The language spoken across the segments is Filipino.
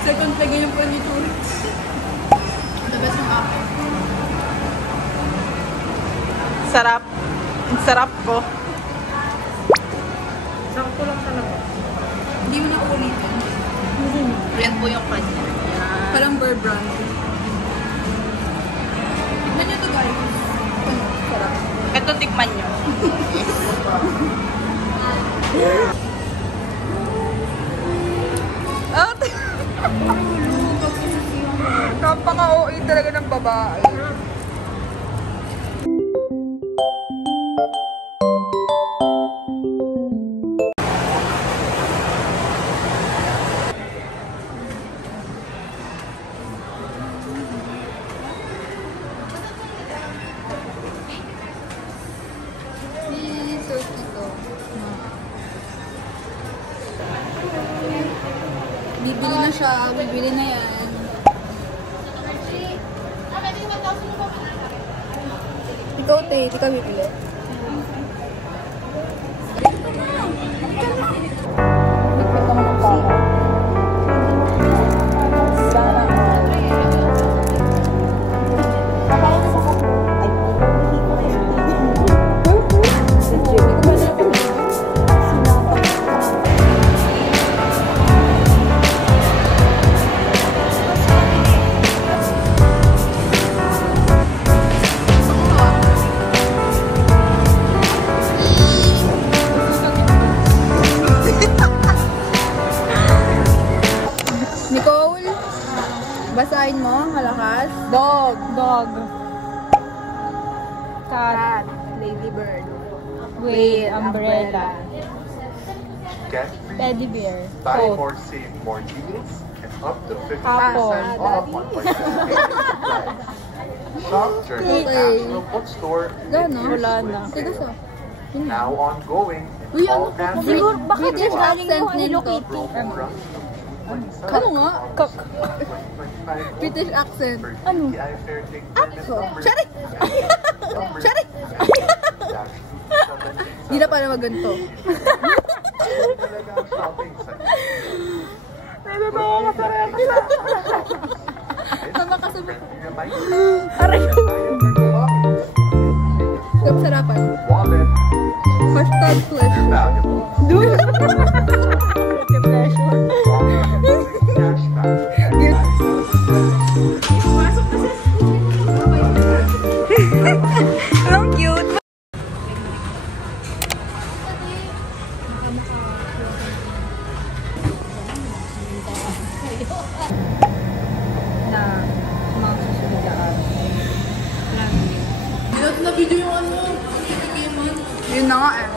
Second lagi yung paniturit. The best yung akin. Sarap. Ang sarap ko. Sarap ko lang talaga. Hindi mo na ulitin. Yan po yung kanya. Parang Bear Brand. Tignan nyo ito guys. Sarap. Ito, tikman nyo. Napaka-OA talaga ng babae. Bibili na siya, bibili na yan. Ikaw, te, ikaw bibili. Basahin mo, malakas. Dog. Dog. Cat. Ladybird. Whale. Umbrella. Get Teddy bear. buy Coat. more, save more deals, and up to 50% Apple. off on Shop during the National Bookstore. Wala na. Tigas ah. Now ongoing. Uy, All ano? National Siguro, baka British galing accent yung nito. Hello Kitty. Ano nga? British accent. Ano? Shari! Shari! Hindi na para maganto. Natatawa ka sa rin. Sama ka sa mga. Aray. Sarapan. Wallet. Hashtag flesh. Valuable. Dude. Pleasure. Ang cute. Na mga susunod na araw. Hindi na video yung ano. Yun na nga eh.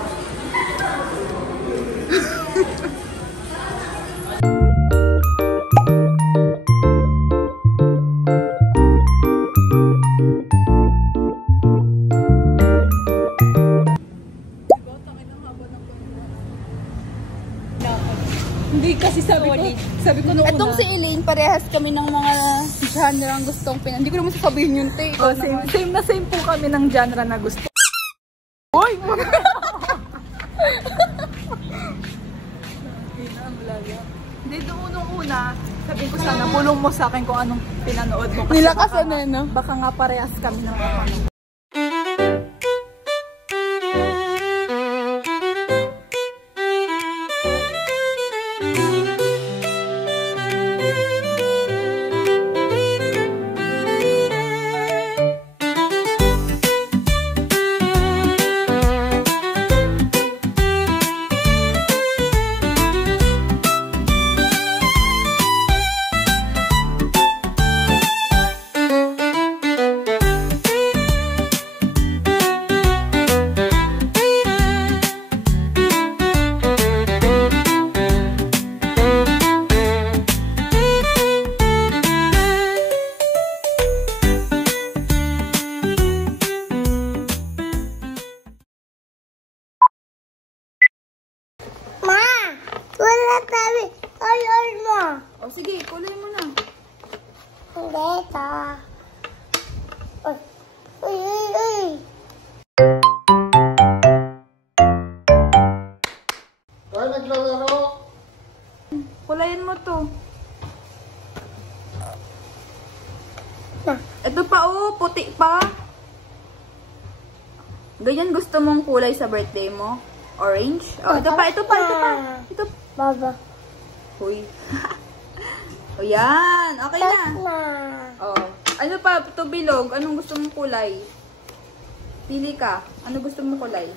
Hindi kasi sabi ko nung Etong una. si Elaine, parehas kami ng mga genre ang gustong Hindi ko naman sasabihin yun, te. Oh, same po kami ng genre na gusto. Uy! Hindi, doon nung una, sabi ko sana, bulong mo sa akin kung anong pinanood mo. Kasi Nilakasan na, no? baka nga parehas kami ng mga Baby, color mo. O sige, kulay mo na. Hindi ito. Uy, uy, uy, uy. Tayo naglalaro. Kulayan mo to. Na. Ito pa oh, puti pa. Ganyan gusto mong kulay sa birthday mo? Orange? Oh, ito pa. Ito. Baba. Uy. O yan, okay na. Na. Oh. Ano pa, ito bilog. Anong gusto mong kulay? Pili ka. Ano gusto mong kulay?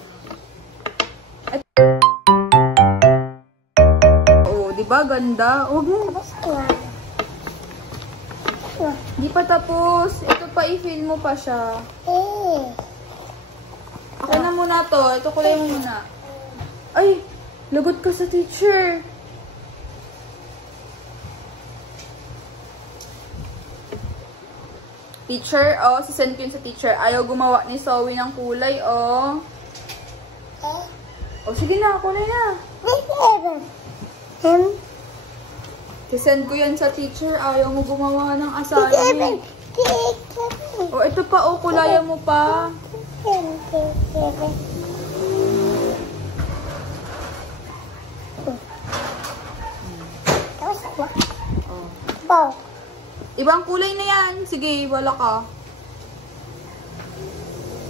Oh, di ba ganda? Oh. Tapos na. Di pa tapos. Ito pa, i-fill mo pa siya. Eh. Okay na muna to. Ito kulay mo muna. Ay! Lagot ka sa teacher. Teacher, oh. Sisend ko yun sa teacher. Ayaw gumawa ni Zoe ng kulay, oh. Eh. Oh, sige na. Kulay na. Sisend ko yan sa teacher. Ayaw mo gumawa ng assignment. Oh, ito pa, oh. Kulayan mo pa. Tapos na. Oh. Bow. Ibang kulay na yan. Sige, wala ka.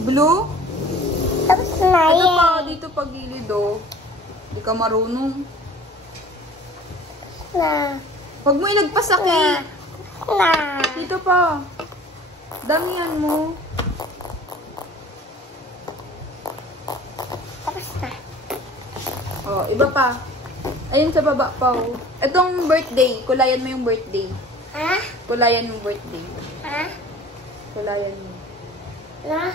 Blue? Tapos na Ito pa, yan. dito pa gilid, oh. Hindi ka marunong. Na. Huwag mo ilagpas sa cake. Na. Dito pa. Damihan mo. Tapos na. Oh, iba pa. Ayun sa baba pa, oh. Itong birthday. Kulayan mo yung birthday. Ha? Kulayan yung birthday. Ha? Kulayan mo. Na.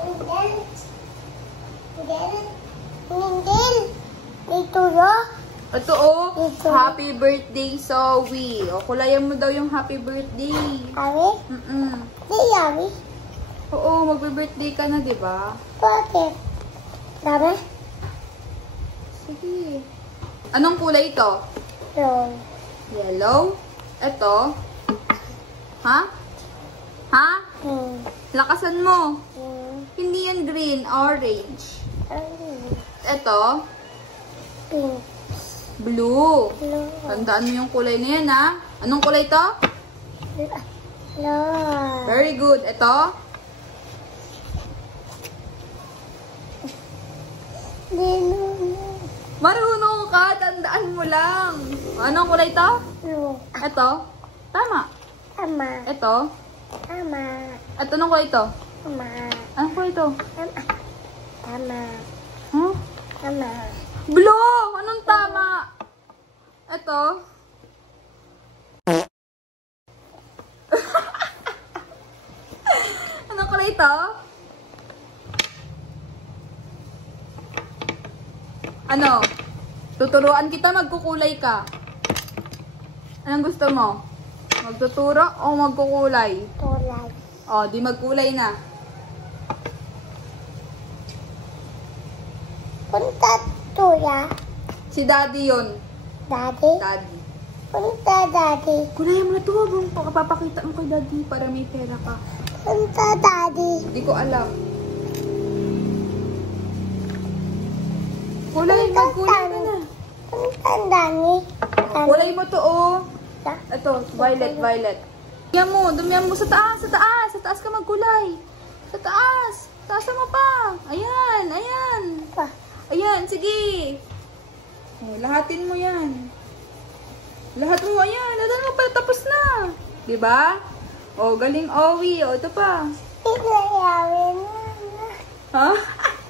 Hindi. Dito yo. Ito, oh. Happy birthday, Zoe. O, kulayan mo daw yung happy birthday. Awi? Di awi. Oo, magbe-birthday ka na, di ba? Bakit? Dami? Sige. Anong kulay ito? Long. Yellow? Ito? Ha? Ha? Lakasan mo. Hindi yan green, orange. Ito? Pink. Blue. Blue. Tandaan mo yung kulay na yan, ha? Anong kulay ito? Long. Very good. Ito? Marunong ka. Tandaan mo lang. Anong kulay ito? Long. Ito? Tama. Tama. Ito? Tama. Ito, anong kulay ito? Tama. Anong kulay ito? Tama. Tama. Huh? Tama. Blue! Anong tama? Ito? Anong kulay ito? Ano? Tuturuan kita, magkukulay ka. Anong gusto mo? Magtuturo o magkukulay? Tulay. O, di magkulay na. Punta tuya. Si daddy yun. Daddy. Daddy. Punta daddy. Kulay mo na ito. Papakita mo kay daddy para may pera ka. Punta daddy. Hindi ko alam. Kulay, magkulay ka na. Punta Dani. Kulay mo to, oh. Ta. Ito, violet, violet. Dumihan mo sa taas, sa taas. Sa taas ka magkulay. Sa taas. Taasan mo pa. Ayan, ayan. Pa. Ayan, sige. Oh, lahatin mo yan. Lahat mo, ayan. Lahat mo pala, tapos na. Diba? Oh, galing Owie. Oh, ito pa. Ilayawin mo na. Ha?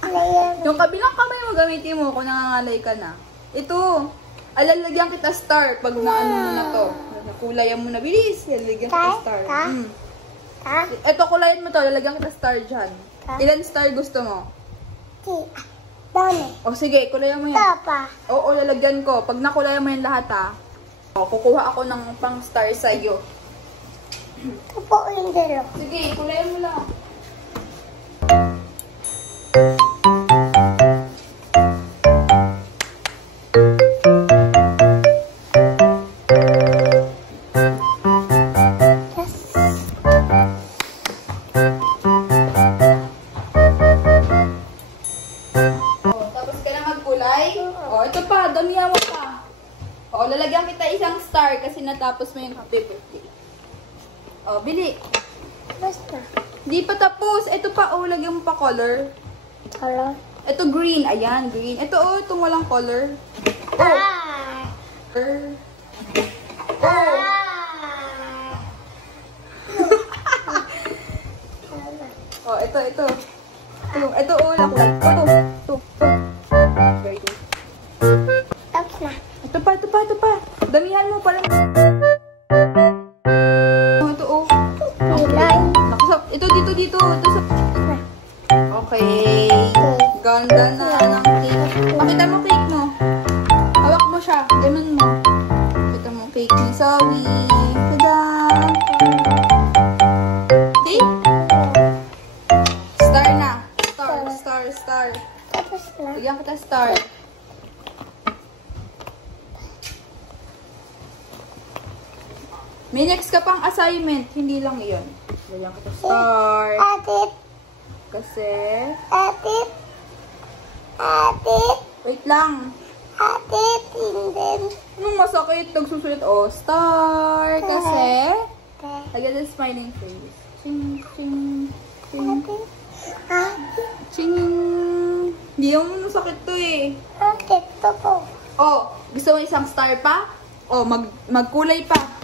Ilayawin. Yung kabilang kamay mo, gamitin mo kung nangangalay ka na. Ito. Alalagyan kita star pag naano mo na to. Nakulayan mo na. Bilis. Lalagyan kita star. Ta? Mm. Ha? Ito, kulayan mo to. Lalagyan kita star dyan. Ilan star gusto mo? Ti. Dani. O sige, kulayan mo yan. Tapa. Oo, lalagyan ko. Pag nakulayan mo yan lahat ha. O, kukuha ako ng pang star sa'yo. Tupo yung dalo. Sige, kulayan mo lang. natapos mo yung happy birthday. Oh, bili. Basta. Di pa tapos. Ito pa, oh, lagyan mo pa color. Hello? Ito green. Ayan, green. Ito, oh, itong walang color. Ah! Oh, ito. Ito, oh, lang. Ito. Very good. Tapos na. Ito pa. Damihan mo pala. Oh, ito, oh. Ilan? Nakusap. Ito, dito. Ito sa... Okay. Ganda na ng cake. Pakita mo cake mo. Hawak mo siya. Ganun mo. Pakita mo cake ni Zoe. Tada! Okay? Star na. Star. Tapos na. Bigyan kita star. May next ka pang assignment. Hindi lang iyon. Bigyan kita star. Atit. Kasi... Atit. Wait lang. Atit. Hindi. Anong masakit? Nagsusulit. Oh, star. Kasi... Atit. Lagyan ng smiling face. Ching. Atit. Ching. Hindi yung masakit to eh. Atit. Tupo. Oh, gusto mo isang star pa? Oh, magkulay pa.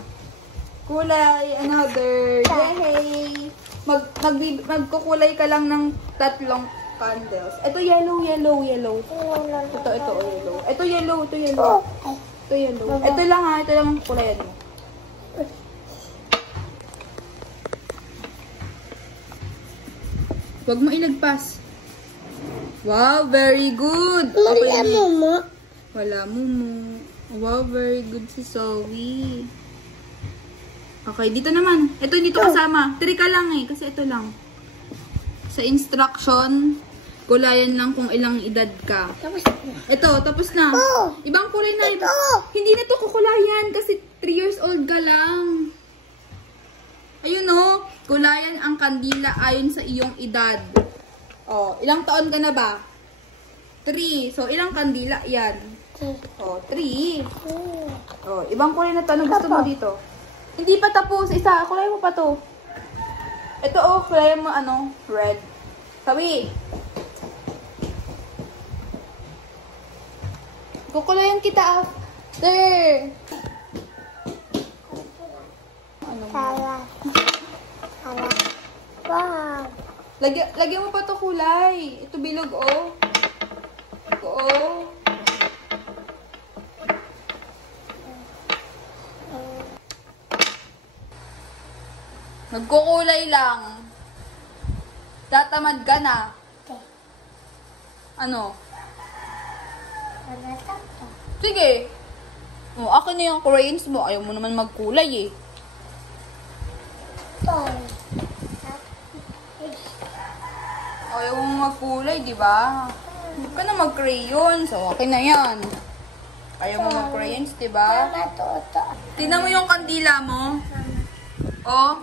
Kulay, another. Yay! Magkukulay ka lang ng 3 candles. Ito yellow. Ito, yellow. Ito yellow. Ito lang ha, ito lang ang kulayan mo. Huwag mo ilagpas. Wow, very good. Wala mo. Wala mo. Wow, very good si Zoe. Okay, dito naman. Ito dito kasama. 3 ka lang eh, kasi ito lang. Sa instruction, kulayan lang kung ilang edad ka. Tapos na. Ito, tapos na. Oh. Ibang kulay na. Ito. Hindi na to kukulayan kasi 3 years old ka lang. Ayun o, kulayan ang kandila ayon sa iyong edad. Oh, ilang taon ka na ba? 3. So, ilang kandila yan? Oh, 3. Oh, ibang kulay na to. Ano gusto mo dito? Hindi pa tapos. Isa, kulay mo pa to. Ito oh, kulay mo ano, red. Sabi. Kukulayan kita after. Ano mo? Wow. Lagyan mo pa to kulay. Ito bilog oh. Ito oh. Nagkukulay lang. Tatamad ka na. Ano? Sige. Oh, akin na yung crayons mo. Ayaw mo naman magkulay eh. Ayaw mo magkulay, di ba? Hindi ka na mag-crayons. So, akin na yan. Ayaw mo mag-crayons, di ba? Tingnan mo yung kandila mo. Oh.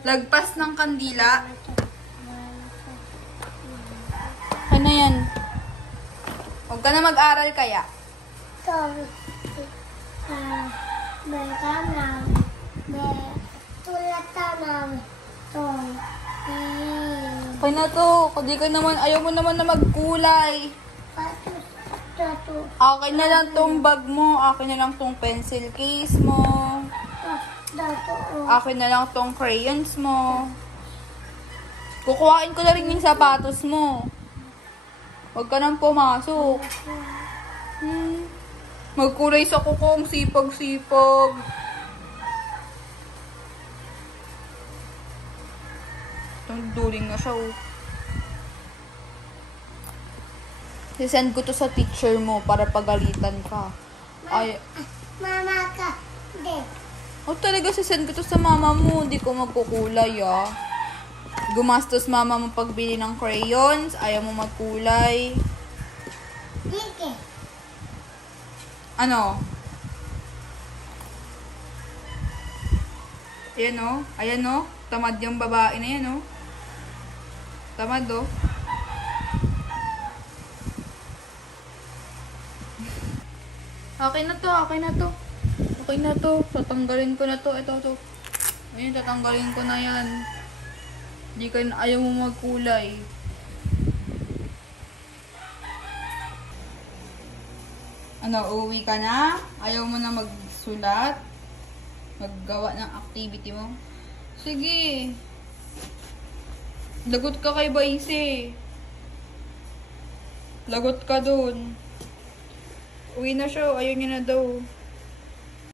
Lagpas ng kandila. Akin na yan. Huwag ka na mag-aral kaya. Okay na to. Kasi ka naman, ayaw mo naman na magkulay. Akin na lang tong bag mo. Akin na lang tong pencil case mo. Akin na lang tong crayons mo. Kukuhain ko na rin yung sapatos mo. Huwag ka nang pumasok. Magkulay sa kukong, sipag-sipag. Duling na siya, oh. Sisend ko to sa teacher mo para pagalitan ka. Ay. Mama ka. Hindi. Oh, talaga sisend ko to sa mama mo. Hindi ko magkukulay, ah. Gumastos mama mo pagbili ng crayons. Ayaw mo magkulay. Dike. Ano? Ayan, oh. Ayan, oh. Tamad yung babae na yan, oh. Tamad, oh. Okay na to, okay na to. Okay na to. Tatanggalin ko na to. Ito. Ayun, tatanggalin ko na yan. Ayaw mo magkulay. Ano, uuwi ka na? Ayaw mo na magsulat? Maggawa ng activity mo? Sige. Lagot ka kay Baise. Lagot ka dun. Uwi na siya. Ayaw niya na daw.